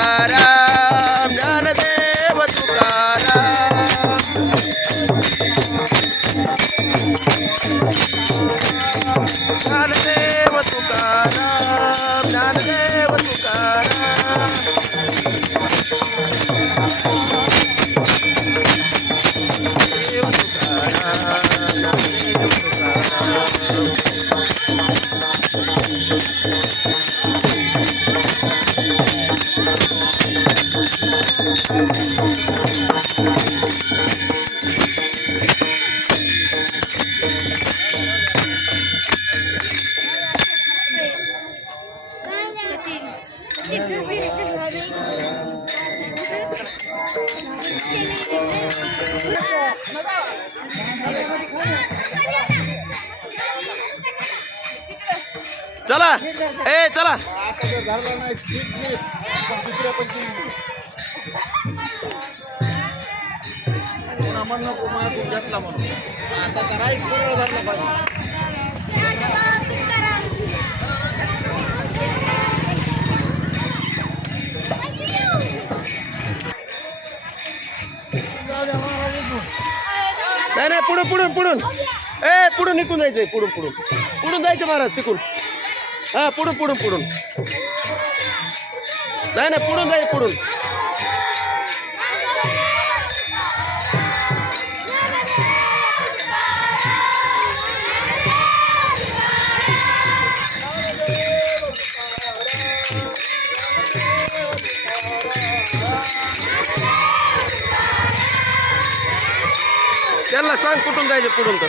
तुकाराम ज्ञानदेव तुकाराम ज्ञानदेव तुकाराम ज्ञानदेव तुकाराम चला ए चला आता झालं नाही ठीक नाही. पण दुसऱ्या पंचमी नको घेतला म्हणून आता तर राईट सरळ पाहिजे. नाही नाही पुढून पुढून पुढून. ए पुढून निघून जायचंय पुढून पुढून. पुढून जायचं महाराज तिकडून. हा पुढून पुढून पुढून. नाही नाही पुढून जाईल पुढून. त्यांना सांग कुठून जायचं पुढून तर.